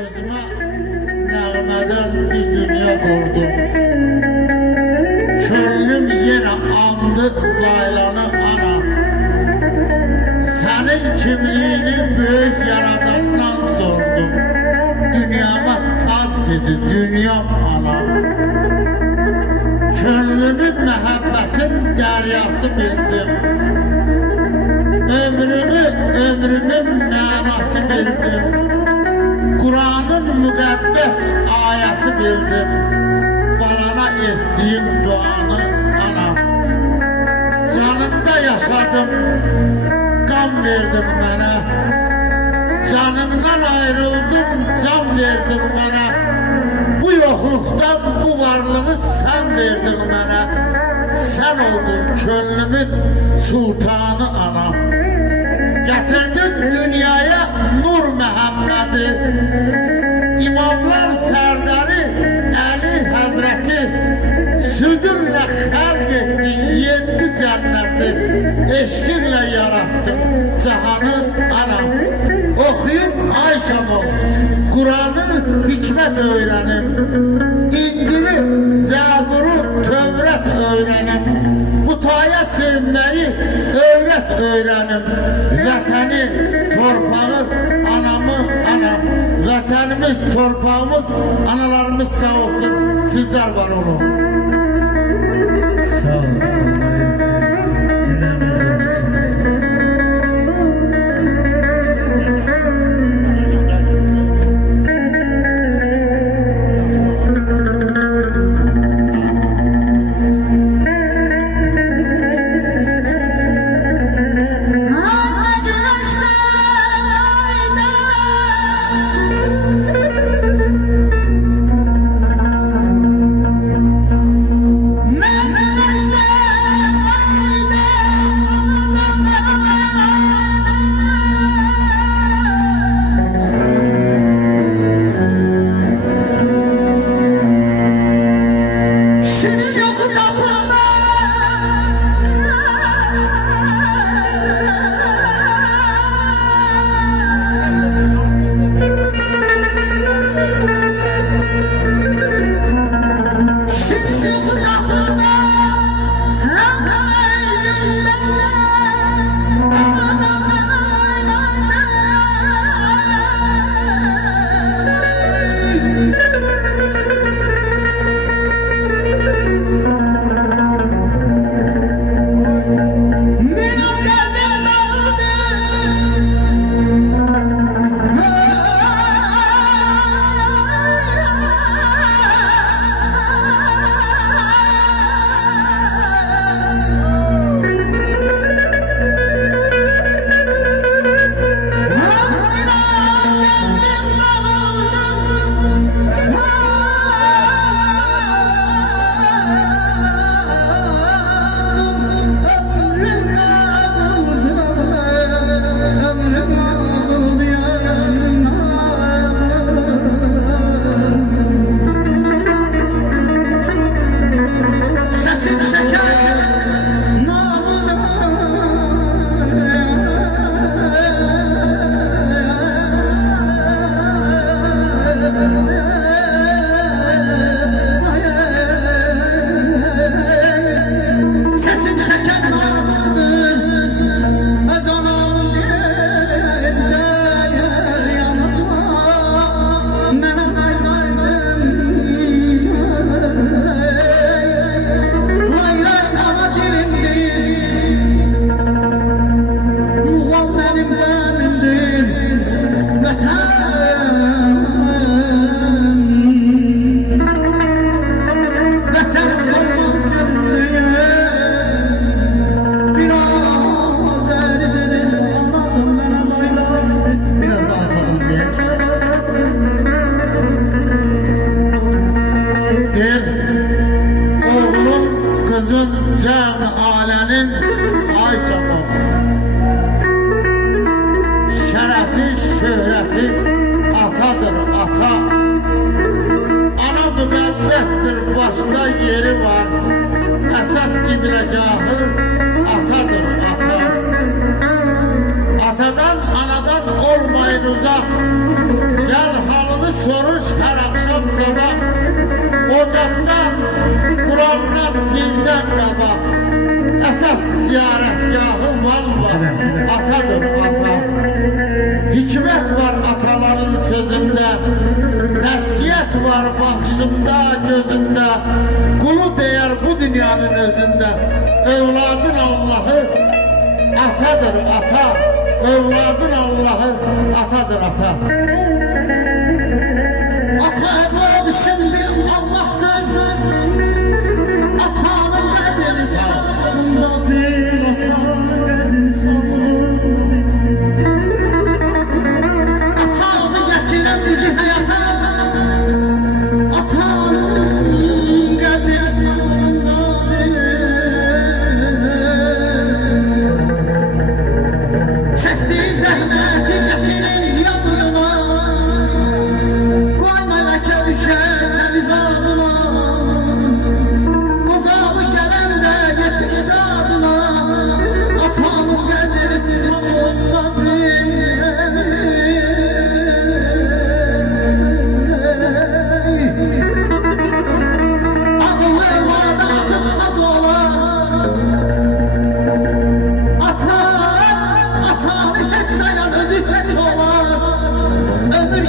Özüme nəğmədən bir dünya qurdum. Könlüm yenə andı laylanı ana. Sənin kimliyini böyük yaradandan sordum. Dünyama tac dedi dünyam ana. Könlümü məhəbbətin dəryası bildim. Ömrümün mənası bildim. Kur'an'ın müqəddəs ayəsi bildim. Balana ettiğim duanı ana. Canında yaşadım, qan verdim mənə. Canından ayrıldım, can verdim mənə. Bu yoxluqdan bu varlığı sen verdin mənə. Sen oldun könlümün sultanı ana. Getirdin dünyaya nur Məhəmmədi. İmamlar sərdarı Əli Həzrəti. Südürlə xəlq etdin 7 cənnəti. Eşqinlə yarattın cahanı ana. Oxuyub Ayşəm ol, Kur'an'ı hikmət öyrənim. İncili, Zəburu, Tövrət öyrənim. Butaya sevməyi öyrət öyrənim. Vətəni, torpağı, anamı, anam. Vətənimiz, torpağımız, analarımız sağ olsun. Sizler var olun. Sağ olun. Cem alenin Ayşəm ol. Şerefi, şöhreti atadır ata. Ana müqəddəsdir, başka yeri var. Əsas qibləgahı atadır ata. Atadan, anadan olmayın uzak. Gel halını var bakışımda, gözünde. Kulu değer bu dünyanın özünde. Evladın Allah'ı atadır ata. Evladın Allah'ı atadır ata. Ata evladı şimdi Allah'tır. Atanın kaderi sağlığında bir, atanın kaderi sağlığında bir. Atanı getiren bizi hayata, atanın kaderi sağlığında bir. Çektiği zahmeti getirin yanına, koyma leke düşer temiz adına. Kozalı gelende yetişti adına, atanın gelirisi yolunda bir. Ağlı evlada tutmaz olan, atanı hiç sayan özü hiç olan. Ömür